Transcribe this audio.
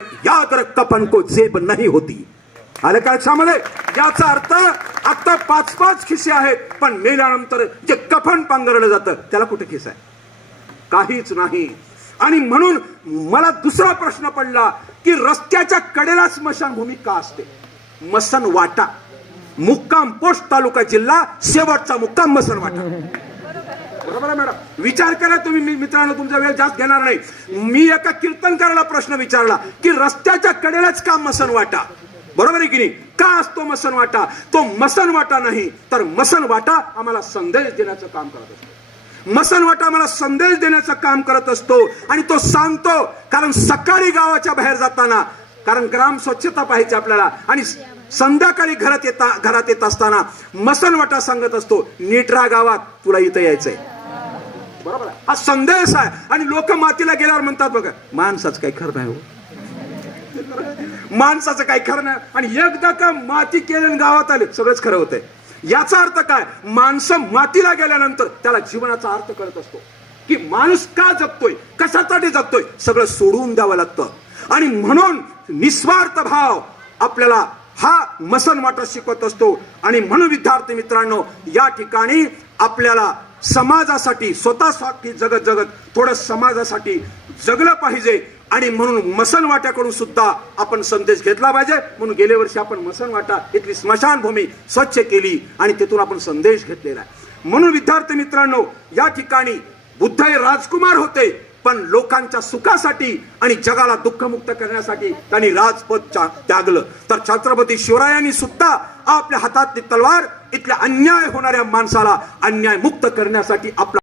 याद रक्तपन को जेब नाही होती। आलं का लक्षामध्ये याचा अर्थ आता पाच पाच खिसे आहेत पण मेल्यानंतर जे कफन पांघरलं जातं त्याला कुठे खिस आहे? काहीच नाही. आणि म्हणून मला दुसरा प्रश्न पडला की रस्त्याच्या कडेला स्मशानभूमी का असते? मसन वाटा. मुक्काम पोस्ट तालुका जिल्हा शेवटचा मुक्काम मसन वाटा. बरोबर आहे मॅडम? विचार करा तुम्ही मी- मित्रांनो तुमचा वेळ जास्त घेणार नाही. मी एका कीर्तनकाराला प्रश्न विचारला की रस्त्याच्या कडेलाच का मसन वाटा? बरोबर आहे की नाही? का असतो मसन वाटा? तो मसन वाटा नाही तर मसन वाटा आम्हाला संदेश देण्याचं काम करत असतो. मसन वाटा आम्हाला संदेश देण्याचं काम करत असतो आणि तो सांगतो कारण सकाळी गावाच्या बाहेर जाताना कारण ग्राम स्वच्छता पाहिजे आपल्याला आणि संध्याकाळी घरात येता घरात येत असताना मसन वाटा सांगत असतो नीट गावात तुला इथं यायचंय. बरोबर आहे? हा संदेश आहे. आणि लोक मातीला गेल्यावर म्हणतात बघा माणसाचं काही खरं नाही हो. माणसाचं काही खरं नाही. आणि एकदा का माती केलं गावात आले सगळंच खरं होतंय. याचा अर्थ काय? माणसं मातीला गेल्यानंतर त्याला जीवनाचा अर्थ कळत असतो. की माणूस का जगतोय? कशासाठी जगतोय? सगळं सोडून द्यावं लागतं. आणि म्हणून निस्वार्थ भाव आपल्याला हा मसन वाटत शिकवत असतो. आणि म्हणून विद्यार्थी मित्रांनो या ठिकाणी आपल्याला समाजासाठी स्वतःसाठी जगत जगत थोडं समाजासाठी जगलं पाहिजे. आणि म्हणून मसन वाट्याकडून सुद्धा आपण संदेश घेतला पाहिजे. म्हणून गेल्या वर्षी आपण मसन वाटा इथली स्मशानभूमी स्वच्छ केली आणि तिथून आपण संदेश घेतलेला आहे. म्हणून विद्यार्थी मित्रांनो या ठिकाणी बुद्ध हे राजकुमार होते पण लोकांच्या सुखासाठी आणि जगाला दुःखमुक्त करण्यासाठी त्यांनी राजपद त्यागलं. तर छत्रपती शिवरायांनी सुद्धा आपल्या हातातली तलवार इथल्या अन्याय होणाऱ्या माणसाला अन्याय मुक्त करण्यासाठी आपला